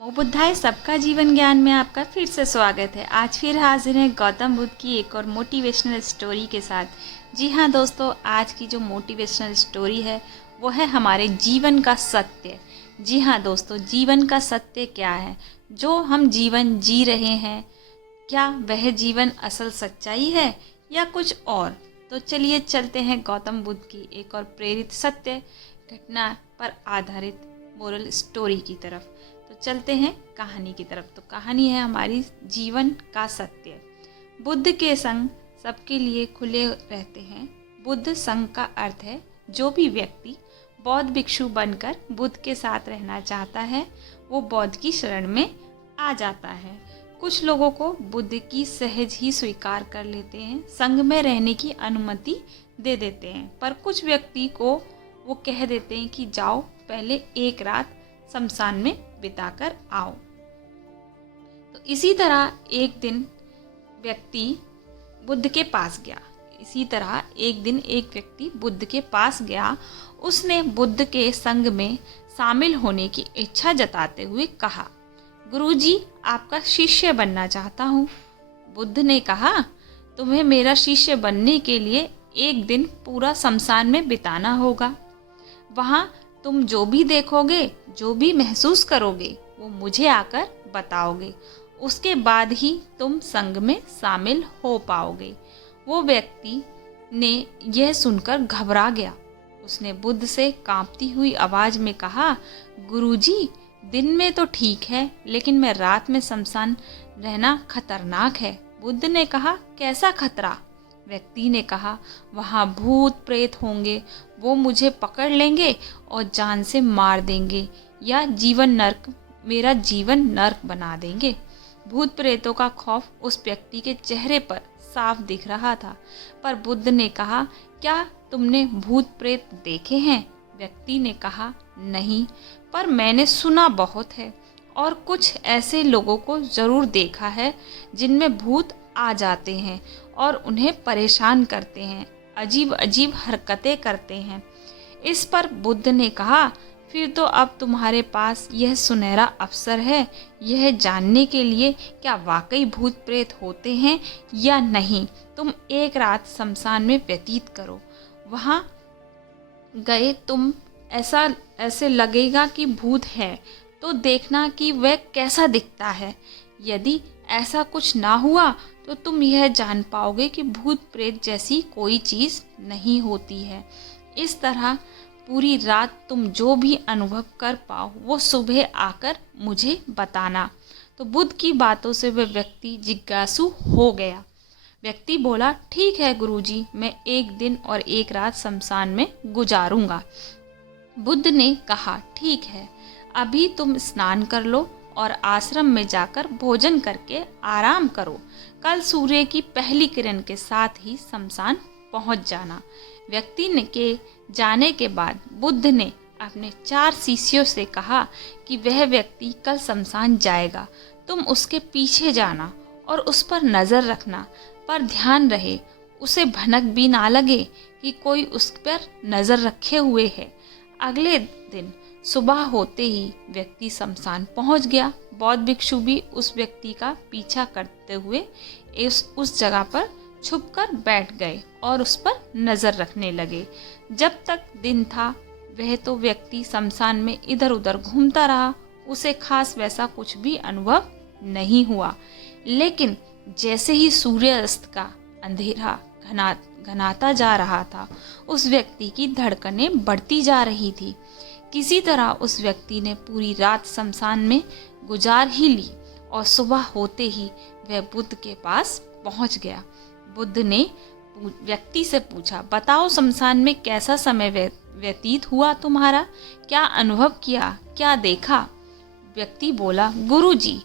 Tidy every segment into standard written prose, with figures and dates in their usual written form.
ओ बुद्धाय सबका जीवन ज्ञान में आपका फिर से स्वागत है। आज फिर हाजिर हैं गौतम बुद्ध की एक और मोटिवेशनल स्टोरी के साथ। जी हाँ दोस्तों, आज की जो मोटिवेशनल स्टोरी है वो है हमारे जीवन का सत्य। जी हाँ दोस्तों, जीवन का सत्य क्या है? जो हम जीवन जी रहे हैं, क्या वह जीवन असल सच्चाई है या कुछ और? तो चलिए चलते हैं गौतम बुद्ध की एक और प्रेरित सत्य घटना पर आधारित मोरल स्टोरी की तरफ। तो चलते हैं कहानी की तरफ। तो कहानी है हमारी जीवन का सत्य। बुद्ध के संग सबके लिए खुले रहते हैं। बुद्ध संग का अर्थ है जो भी व्यक्ति बौद्ध भिक्षु बनकर बुद्ध के साथ रहना चाहता है वो बौद्ध की शरण में आ जाता है। कुछ लोगों को बुद्ध की सहज ही स्वीकार कर लेते हैं, संग में रहने की अनुमति दे देते हैं, पर कुछ व्यक्ति को वो कह देते हैं कि जाओ पहले एक रात शमशान में बिताकर आओ। तो इसी तरह एक दिन व्यक्ति बुद्ध के पास गया। एक व्यक्ति बुद्ध के पास गया। उसने बुद्ध के संग में शामिल होने की इच्छा जताते हुए कहा, गुरुजी, आपका शिष्य बनना चाहता हूँ। बुद्ध ने कहा, तुम्हें मेरा शिष्य बनने के लिए एक दिन पूरा शमशान में बिताना होगा। वहाँ तुम जो भी देखोगे, जो भी महसूस करोगे, वो मुझे आकर बताओगे। उसके बाद ही तुम संग में शामिल हो पाओगे। वो व्यक्ति ने यह सुनकर घबरा गया। उसने बुद्ध से कांपती हुई आवाज में कहा, गुरुजी, दिन में तो ठीक है, लेकिन मैं रात में शमशान रहना खतरनाक है। बुद्ध ने कहा, कैसा खतरा? व्यक्ति ने कहा, वहाँ भूत प्रेत होंगे, वो मुझे पकड़ लेंगे और जान से मार देंगे या मेरा जीवन नर्क बना देंगे। भूत प्रेतों का खौफ उस व्यक्ति के चेहरे पर साफ दिख रहा था। पर बुद्ध ने कहा, क्या तुमने भूत प्रेत देखे हैं? व्यक्ति ने कहा, नहीं, पर मैंने सुना बहुत है और कुछ ऐसे लोगों को जरूर देखा है जिनमें भूत आ जाते हैं और उन्हें परेशान करते हैं, अजीब अजीब हरकतें करते हैं। इस पर बुद्ध ने कहा, फिर तो अब तुम्हारे पास यह सुनहरा अवसर है यह जानने के लिए क्या वाकई भूत प्रेत होते हैं या नहीं। तुम एक रात शमशान में व्यतीत करो। वहाँ गए तुम ऐसे लगेगा कि भूत है, तो देखना कि वह कैसा दिखता है। यदि ऐसा कुछ ना हुआ तो तुम यह जान पाओगे कि भूत प्रेत जैसी कोई चीज़ नहीं होती है। इस तरह पूरी रात तुम जो भी अनुभव कर पाओ वो सुबह आकर मुझे बताना। तो बुद्ध की बातों से वह व्यक्ति जिज्ञासु हो गया। व्यक्ति बोला, ठीक है गुरुजी, मैं एक दिन और एक रात शमशान में गुजारूंगा। बुद्ध ने कहा, ठीक है, अभी तुम स्नान कर लो और आश्रम में जाकर भोजन करके आराम करो। कल सूर्य की पहली किरण के साथ ही शमशान पहुंच जाना। व्यक्ति ने के जाने के बाद बुद्ध ने अपने 4 शिष्यों से कहा कि वह व्यक्ति कल शमशान जाएगा, तुम उसके पीछे जाना और उस पर नज़र रखना, पर ध्यान रहे उसे भनक भी ना लगे कि कोई उस पर नज़र रखे हुए है। अगले दिन सुबह होते ही व्यक्ति शमशान पहुंच गया। बौद्ध भिक्षु भी उस व्यक्ति का पीछा करते हुए उस जगह पर छुपकर बैठ गए और उस पर नज़र रखने लगे। जब तक दिन था वह तो व्यक्ति शमशान में इधर उधर घूमता रहा। उसे खास वैसा कुछ भी अनुभव नहीं हुआ, लेकिन जैसे ही सूर्यास्त का अंधेरा घनाता जा रहा था, उस व्यक्ति की धड़कनें बढ़ती जा रही थी। किसी तरह उस व्यक्ति ने पूरी रात शमशान में गुजार ही ली और सुबह होते ही वह बुद्ध के पास पहुंच गया। बुद्ध ने व्यक्ति से पूछा, बताओ शमशान में कैसा समय व्यतीत हुआ तुम्हारा? क्या अनुभव किया, क्या देखा? व्यक्ति बोला, गुरुजी,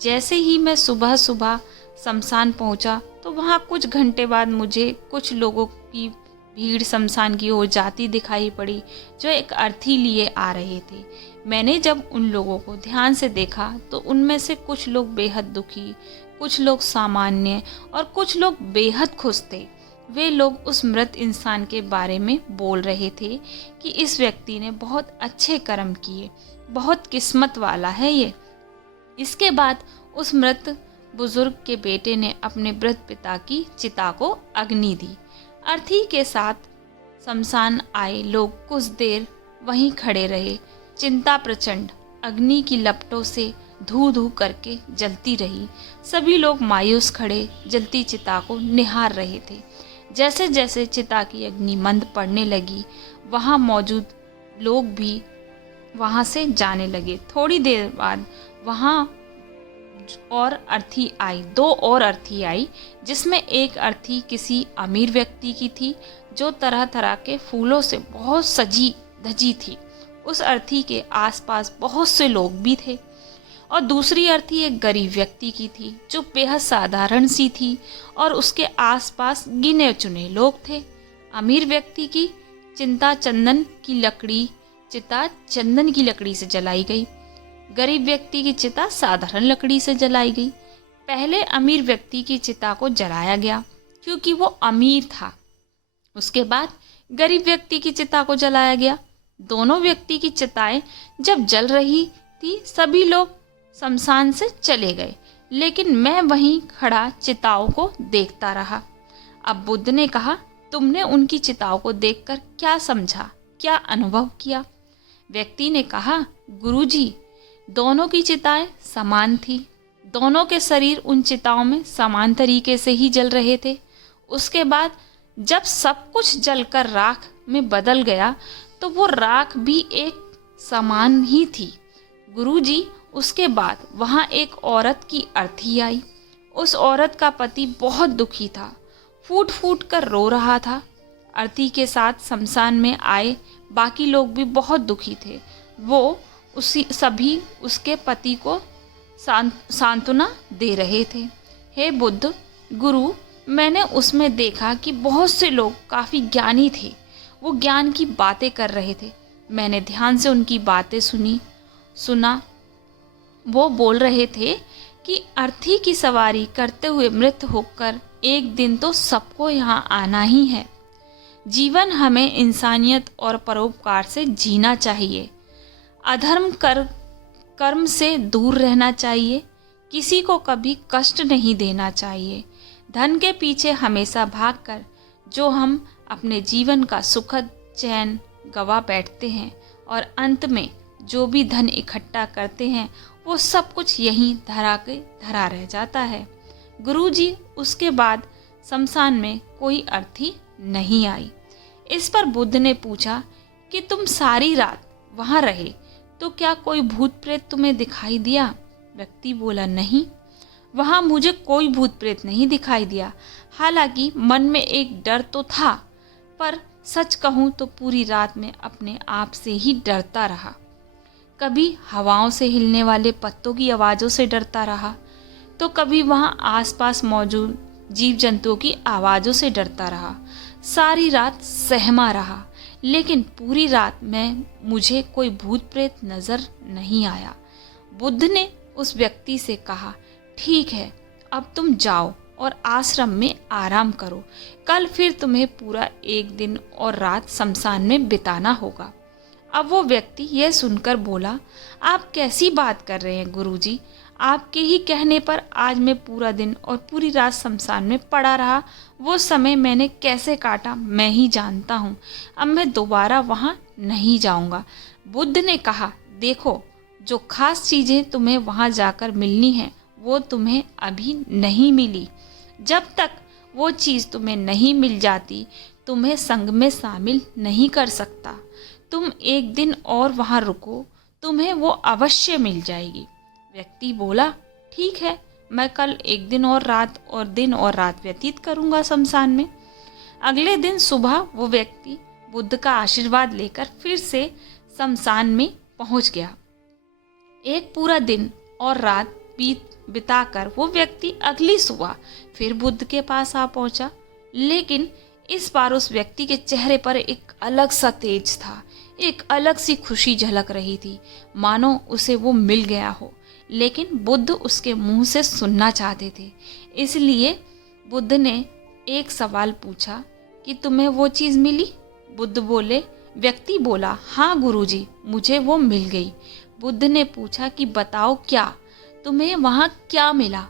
जैसे ही मैं सुबह सुबह शमशान पहुंचा तो वहाँ कुछ घंटे बाद मुझे कुछ लोगों की भीड़ शमशान की ओर जाती दिखाई पड़ी जो एक अर्थी लिए आ रहे थे। मैंने जब उन लोगों को ध्यान से देखा तो उनमें से कुछ लोग बेहद दुखी, कुछ लोग सामान्य और कुछ लोग बेहद खुश थे। वे लोग उस मृत इंसान के बारे में बोल रहे थे कि इस व्यक्ति ने बहुत अच्छे कर्म किए, बहुत किस्मत वाला है ये। इसके बाद उस मृत बुजुर्ग के बेटे ने अपने वृद्ध पिता की चिता को अग्नि दी। अर्थी के साथ शमशान आए लोग कुछ देर वहीं खड़े रहे। चिंता प्रचंड अग्नि की लपटों से धू धू करके जलती रही। सभी लोग मायूस खड़े जलती चिता को निहार रहे थे। जैसे जैसे चिता की अग्नि मंद पड़ने लगी, वहां मौजूद लोग भी वहां से जाने लगे। थोड़ी देर बाद वहां और अर्थी आई, 2 और अर्थी आई, जिसमें एक अर्थी किसी अमीर व्यक्ति की थी जो तरह तरह के फूलों से बहुत सजी धजी थी। उस अर्थी के आसपास बहुत से लोग भी थे। और दूसरी अर्थी एक गरीब व्यक्ति की थी जो बेहद साधारण सी थी और उसके आसपास गिने चुने लोग थे। अमीर व्यक्ति की चिता चंदन की लकड़ी से जलाई गई। गरीब व्यक्ति की चिता साधारण लकड़ी से जलाई गई। पहले अमीर व्यक्ति की चिता को जलाया गया क्योंकि वो अमीर था। उसके बाद गरीब व्यक्ति की चिता को जलाया गया। दोनों व्यक्ति की चिताएं जब जल रही थी, सभी लोग शमशान से चले गए, लेकिन मैं वहीं खड़ा चिताओं को देखता रहा। अब बुद्ध ने कहा, तुमने उनकी चिताओं को देखकर क्या समझा, क्या अनुभव किया? व्यक्ति ने कहा, गुरुजी, दोनों की चिताएं समान थी। दोनों के शरीर उन चिताओं में समान तरीके से ही जल रहे थे। उसके बाद जब सब कुछ जलकर राख में बदल गया तो वो राख भी एक समान ही थी। गुरुजी, उसके बाद वहाँ एक औरत की अर्थी आई। उस औरत का पति बहुत दुखी था, फूट फूट कर रो रहा था। अर्थी के साथ शमशान में आए बाकी लोग भी बहुत दुखी थे। वो सभी उसके पति को सांत्वना दे रहे थे। हे बुद्ध गुरु, मैंने उसमें देखा कि बहुत से लोग काफ़ी ज्ञानी थे। वो ज्ञान की बातें कर रहे थे। मैंने ध्यान से उनकी बातें सुना। वो बोल रहे थे कि अर्थी की सवारी करते हुए मृत होकर एक दिन तो सबको यहाँ आना ही है। जीवन हमें इंसानियत और परोपकार से जीना चाहिए। अधर्म कर्म से दूर रहना चाहिए। किसी को कभी कष्ट नहीं देना चाहिए। धन के पीछे हमेशा भागकर जो हम अपने जीवन का सुखद चैन गवा बैठते हैं और अंत में जो भी धन इकट्ठा करते हैं वो सब कुछ यहीं धरा रह जाता है। गुरुजी, उसके बाद शमशान में कोई अर्थी नहीं आई। इस पर बुद्ध ने पूछा कि तुम सारी रात वहाँ रहे तो क्या कोई भूत प्रेत तुम्हें दिखाई दिया? व्यक्ति बोला, नहीं, वहाँ मुझे कोई भूत प्रेत नहीं दिखाई दिया। हालांकि मन में एक डर तो था, पर सच कहूँ तो पूरी रात में अपने आप से ही डरता रहा। कभी हवाओं से हिलने वाले पत्तों की आवाज़ों से डरता रहा, तो कभी वहाँ आसपास मौजूद जीव जंतुओं की आवाज़ों से डरता रहा। सारी रात सहमा रहा, लेकिन पूरी रात में मुझे कोई भूत प्रेत नजर नहीं आया। बुद्ध ने उस व्यक्ति से कहा, ठीक है, अब तुम जाओ और आश्रम में आराम करो। कल फिर तुम्हें पूरा एक दिन और रात शमशान में बिताना होगा। अब वो व्यक्ति यह सुनकर बोला, आप कैसी बात कर रहे हैं गुरुजी? आपके ही कहने पर आज मैं पूरा दिन और पूरी रात शमशान में पड़ा रहा। वो समय मैंने कैसे काटा मैं ही जानता हूँ। अब मैं दोबारा वहाँ नहीं जाऊँगा। बुद्ध ने कहा, देखो, जो खास चीज़ें तुम्हें वहाँ जाकर मिलनी हैं वो तुम्हें अभी नहीं मिली। जब तक वो चीज़ तुम्हें नहीं मिल जाती, तुम्हें संग में शामिल नहीं कर सकता। तुम एक दिन और वहाँ रुको, तुम्हें वो अवश्य मिल जाएगी। व्यक्ति बोला, ठीक है, मैं कल एक दिन और रात व्यतीत करूँगा शमशान में। अगले दिन सुबह वो व्यक्ति बुद्ध का आशीर्वाद लेकर फिर से शमशान में पहुँच गया। एक पूरा दिन और रात बिताकर वो व्यक्ति अगली सुबह फिर बुद्ध के पास आ पहुँचा, लेकिन इस बार उस व्यक्ति के चेहरे पर एक अलग सा तेज था। एक अलग सी खुशी झलक रही थी, मानो उसे वो मिल गया हो। लेकिन बुद्ध उसके मुंह से सुनना चाहते थे, इसलिए बुद्ध ने एक सवाल पूछा कि तुम्हें वो चीज़ मिली? व्यक्ति बोला, हाँ गुरुजी, मुझे वो मिल गई। बुद्ध ने पूछा कि बताओ क्या? तुम्हें वहाँ क्या मिला?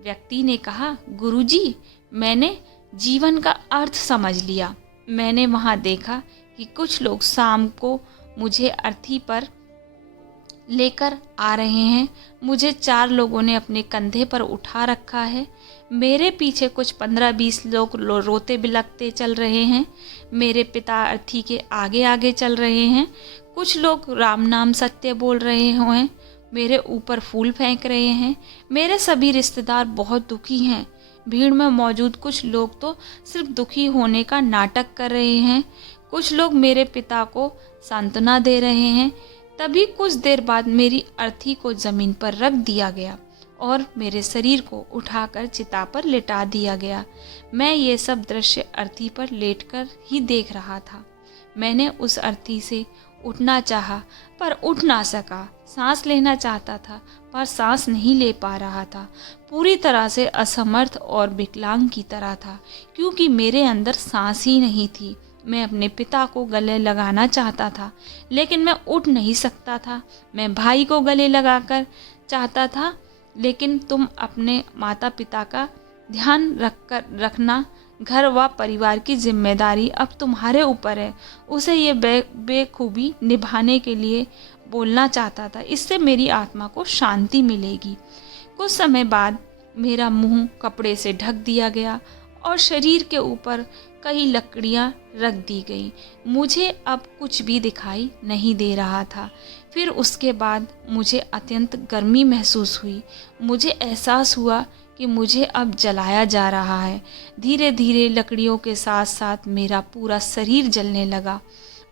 व्यक्ति ने कहा, गुरुजी, मैंने जीवन का अर्थ समझ लिया। मैंने वहाँ देखा कि कुछ लोग शाम को मुझे अर्थी पर लेकर आ रहे हैं। मुझे 4 लोगों ने अपने कंधे पर उठा रखा है। मेरे पीछे कुछ 15-20 लोग रोते बिलखते चल रहे हैं। मेरे पिता अर्थी के आगे आगे चल रहे हैं। कुछ लोग राम नाम सत्य बोल रहे हैं, मेरे ऊपर फूल फेंक रहे हैं। मेरे सभी रिश्तेदार बहुत दुखी हैं। भीड़ में मौजूद कुछ लोग तो सिर्फ दुखी होने का नाटक कर रहे हैं। कुछ लोग मेरे पिता को सांत्वना दे रहे हैं। तभी कुछ देर बाद मेरी अर्थी को जमीन पर रख दिया गया और मेरे शरीर को उठाकर चिता पर लिटा दिया गया। मैं ये सब दृश्य अर्थी पर लेटकर ही देख रहा था। मैंने उस अर्थी से उठना चाहा पर उठ ना सका। सांस लेना चाहता था पर सांस नहीं ले पा रहा था। पूरी तरह से असमर्थ और विकलांग की तरह था, क्योंकि मेरे अंदर सांस ही नहीं थी। मैं अपने पिता को गले लगाना चाहता था, लेकिन मैं उठ नहीं सकता था। मैं भाई को गले लगाकर चाहता था, लेकिन तुम अपने माता पिता का ध्यान रखना। घर व परिवार की जिम्मेदारी अब तुम्हारे ऊपर है। उसे ये बेखूबी निभाने के लिए बोलना चाहता था। इससे मेरी आत्मा को शांति मिलेगी। कुछ समय बाद मेरा मुंह कपड़े से ढक दिया गया और शरीर के ऊपर कई लकड़ियां रख दी गई। मुझे अब कुछ भी दिखाई नहीं दे रहा था। फिर उसके बाद मुझे अत्यंत गर्मी महसूस हुई। मुझे एहसास हुआ कि मुझे अब जलाया जा रहा है। धीरे धीरे लकड़ियों के साथ साथ मेरा पूरा शरीर जलने लगा।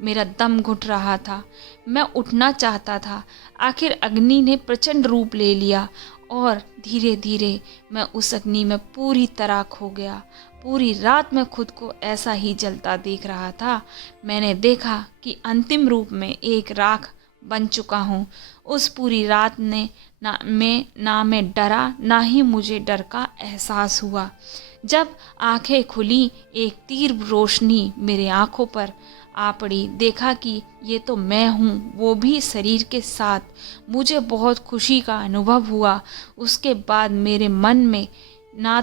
मेरा दम घुट रहा था। मैं उठना चाहता था। आखिर अग्नि ने प्रचंड रूप ले लिया और धीरे धीरे मैं उस अग्नि में पूरी तरह खो गया। पूरी रात मैं खुद को ऐसा ही जलता देख रहा था। मैंने देखा कि अंतिम रूप में एक राख बन चुका हूँ। उस पूरी रात ने ना मैं डरा, ना ही मुझे डर का एहसास हुआ। जब आंखें खुली, एक तीव्र रोशनी मेरे आंखों पर आ पड़ी। देखा कि ये तो मैं हूँ, वो भी शरीर के साथ। मुझे बहुत खुशी का अनुभव हुआ। उसके बाद मेरे मन में ना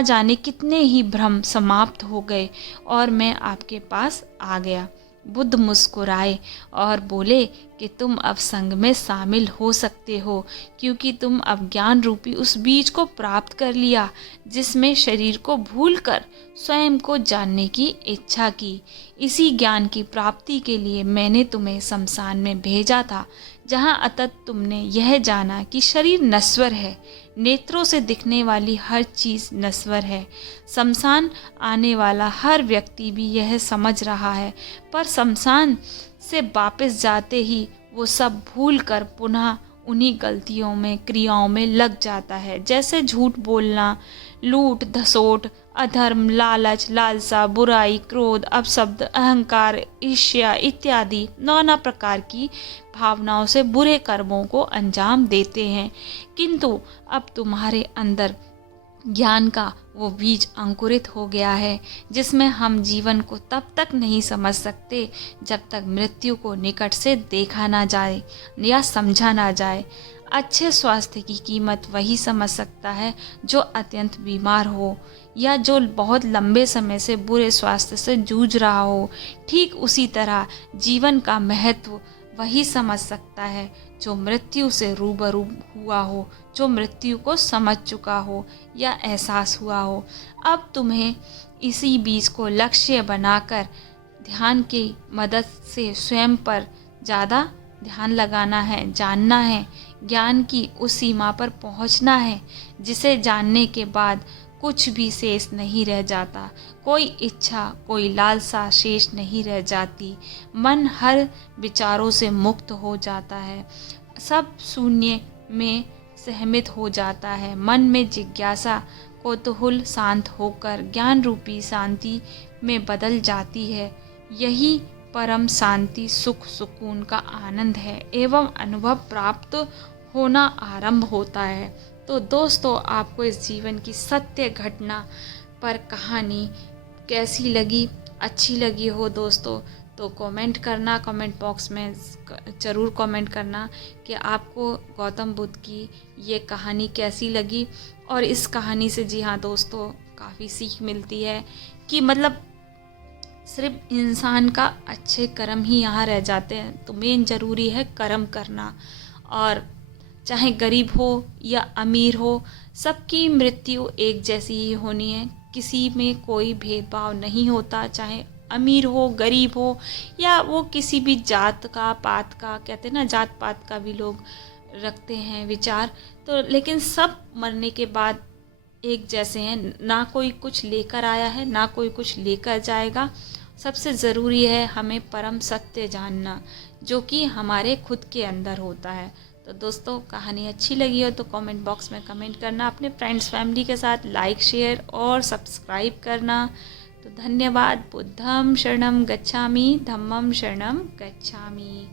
जाने कितने ही भ्रम समाप्त हो गए और मैं आपके पास आ गया। बुद्ध मुस्कुराए और बोले कि तुम अब संग में शामिल हो सकते हो, क्योंकि तुम अब ज्ञान रूपी उस बीज को प्राप्त कर लिया जिसमें शरीर को भूलकर स्वयं को जानने की इच्छा की। इसी ज्ञान की प्राप्ति के लिए मैंने तुम्हें शमशान में भेजा था, जहाँ अतत तुमने यह जाना कि शरीर नश्वर है। नेत्रों से दिखने वाली हर चीज़ नश्वर है। शमशान आने वाला हर व्यक्ति भी यह समझ रहा है, पर शमशान से वापस जाते ही वो सब भूल कर पुनः उन्हीं गलतियों में, क्रियाओं में लग जाता है, जैसे झूठ बोलना, लूट धसोट, अधर्म, लालच, लालसा, बुराई, क्रोध, अपशब्द, अहंकार, ईर्ष्या इत्यादि नाना प्रकार की भावनाओं से बुरे कर्मों को अंजाम देते हैं। किंतु अब तुम्हारे अंदर ज्ञान का वो बीज अंकुरित हो गया है, जिसमें हम जीवन को तब तक नहीं समझ सकते जब तक मृत्यु को निकट से देखा ना जाए या समझा ना जाए। अच्छे स्वास्थ्य की कीमत वही समझ सकता है जो अत्यंत बीमार हो या जो बहुत लंबे समय से बुरे स्वास्थ्य से जूझ रहा हो। ठीक उसी तरह जीवन का महत्व वही समझ सकता है जो मृत्यु से रूबरू हुआ हो, जो मृत्यु को समझ चुका हो या एहसास हुआ हो। अब तुम्हें इसी बीज को लक्ष्य बनाकर ध्यान की मदद से स्वयं पर ज़्यादा ध्यान लगाना है, जानना है, ज्ञान की उस सीमा पर पहुंचना है जिसे जानने के बाद कुछ भी शेष नहीं रह जाता। कोई इच्छा, कोई लालसा शेष नहीं रह जाती। मन हर विचारों से मुक्त हो जाता है। सब शून्य में सहमित हो जाता है। मन में जिज्ञासा, कौतूहल शांत होकर ज्ञान रूपी शांति में बदल जाती है। यही परम शांति, सुख, सुकून का आनंद है एवं अनुभव प्राप्त होना आरंभ होता है। तो दोस्तों, आपको इस जीवन की सत्य घटना पर कहानी कैसी लगी? अच्छी लगी हो दोस्तों तो कमेंट करना, कमेंट बॉक्स में ज़रूर कमेंट करना कि आपको गौतम बुद्ध की ये कहानी कैसी लगी। और इस कहानी से जी हाँ दोस्तों, काफ़ी सीख मिलती है कि मतलब सिर्फ इंसान का अच्छे कर्म ही यहाँ रह जाते हैं। तो मेन ज़रूरी है कर्म करना, और चाहे गरीब हो या अमीर हो, सबकी मृत्यु एक जैसी ही होनी है। किसी में कोई भेदभाव नहीं होता, चाहे अमीर हो, गरीब हो, या वो किसी भी जात का, पात का, कहते हैं ना जात पात का भी लोग रखते हैं विचार, तो लेकिन सब मरने के बाद एक जैसे हैं। ना कोई कुछ लेकर आया है, ना कोई कुछ लेकर जाएगा। सबसे ज़रूरी है हमें परम सत्य जानना, जो कि हमारे खुद के अंदर होता है। तो दोस्तों, कहानी अच्छी लगी हो तो कमेंट बॉक्स में कमेंट करना, अपने फ्रेंड्स फैमिली के साथ लाइक शेयर और सब्सक्राइब करना। तो धन्यवाद। बुद्धं शरणं गच्छामि, धम्मं शरणं गच्छामि।